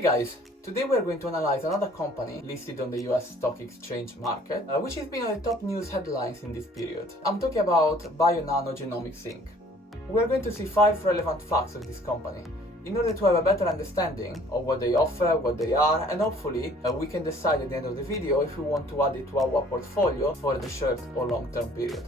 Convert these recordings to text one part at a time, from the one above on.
Hey guys! Today we're going to analyze another company listed on the US stock exchange market, which has been on the top news headlines in this period. I'm talking about BioNano Genomics Inc. We're going to see 5 relevant facts of this company in order to have a better understanding of what they offer, what they are, and hopefully we can decide at the end of the video if we want to add it to our portfolio for the short or long-term period.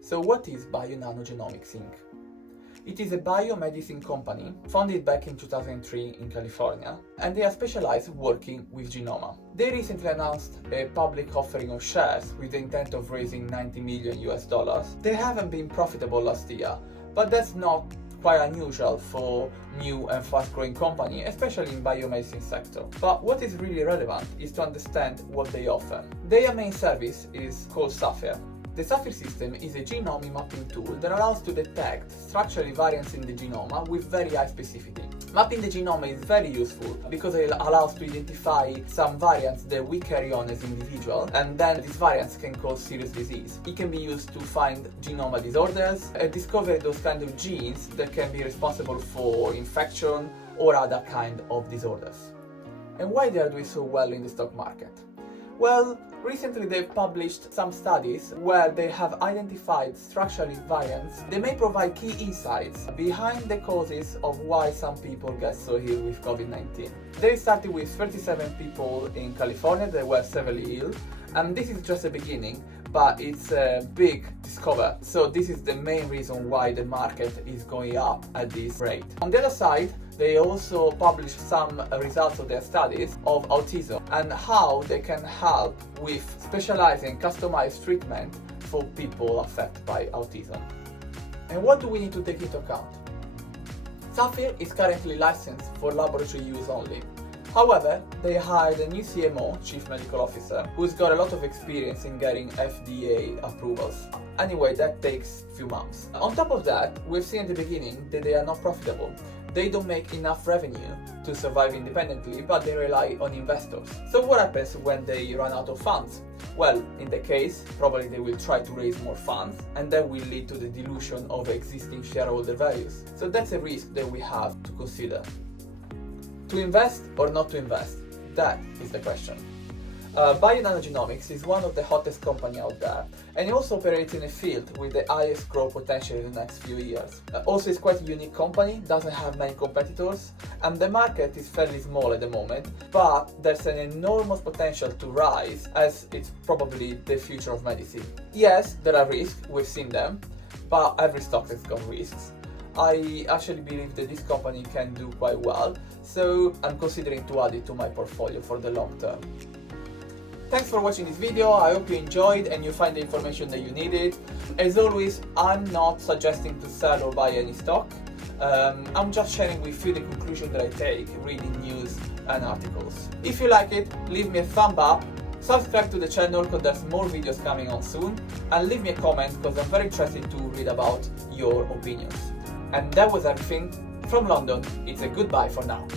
So what is BioNano Genomics Inc? It is a biomedicine company founded back in 2003 in California, and they are specialized working with genoma. They recently announced a public offering of shares with the intent of raising $90 million. They haven't been profitable last year, but that's not quite unusual for new and fast-growing company, especially in biomedicine sector. But what is really relevant is to understand what they offer. Their main service is called Saphyr. The Saphyr system is a genome mapping tool that allows to detect structural variants in the genome with very high specificity. Mapping the genome is very useful because it allows to identify some variants that we carry on as individuals, and then these variants can cause serious disease. It can be used to find genome disorders and discover those kind of genes that can be responsible for infection or other kind of disorders. And why they are doing so well in the stock market? Well, recently they've published some studies where they have identified structural variants. They may provide key insights behind the causes of why some people get so ill with COVID-19. They started with 37 people in California that were severely ill, and this is just the beginning, but it's a big discovery. So this is the main reason why the market is going up at this rate. On the other side, they also published some results of their studies of autism and how they can help with specialized and customized treatment for people affected by autism. And what do we need to take into account? Saphyr is currently licensed for laboratory use only. However, they hired a new CMO, Chief Medical Officer, who's got a lot of experience in getting FDA approvals. Anyway, that takes a few months. On top of that, we've seen at the beginning that they are not profitable. They don't make enough revenue to survive independently, but they rely on investors. So what happens when they run out of funds? Well, in the case, probably they will try to raise more funds, and that will lead to the dilution of existing shareholder values. So that's a risk that we have to consider. To invest or not to invest? That is the question. BioNano Genomics is one of the hottest companies out there, and it also operates in a field with the highest growth potential in the next few years. Also, it's quite a unique company, doesn't have many competitors, and the market is fairly small at the moment, but there's an enormous potential to rise as it's probably the future of medicine. Yes, there are risks, we've seen them, but every stock has got risks. I actually believe that this company can do quite well, so I'm considering to add it to my portfolio for the long term. Thanks for watching this video. I hope you enjoyed and you find the information that you needed. As always, I'm not suggesting to sell or buy any stock. I'm just sharing with you the conclusion that I take reading news and articles. If you like it, leave me a thumb up, subscribe to the channel because there's more videos coming on soon, and leave me a comment because I'm very interested to read about your opinions. And that was everything. From London, it's a goodbye for now.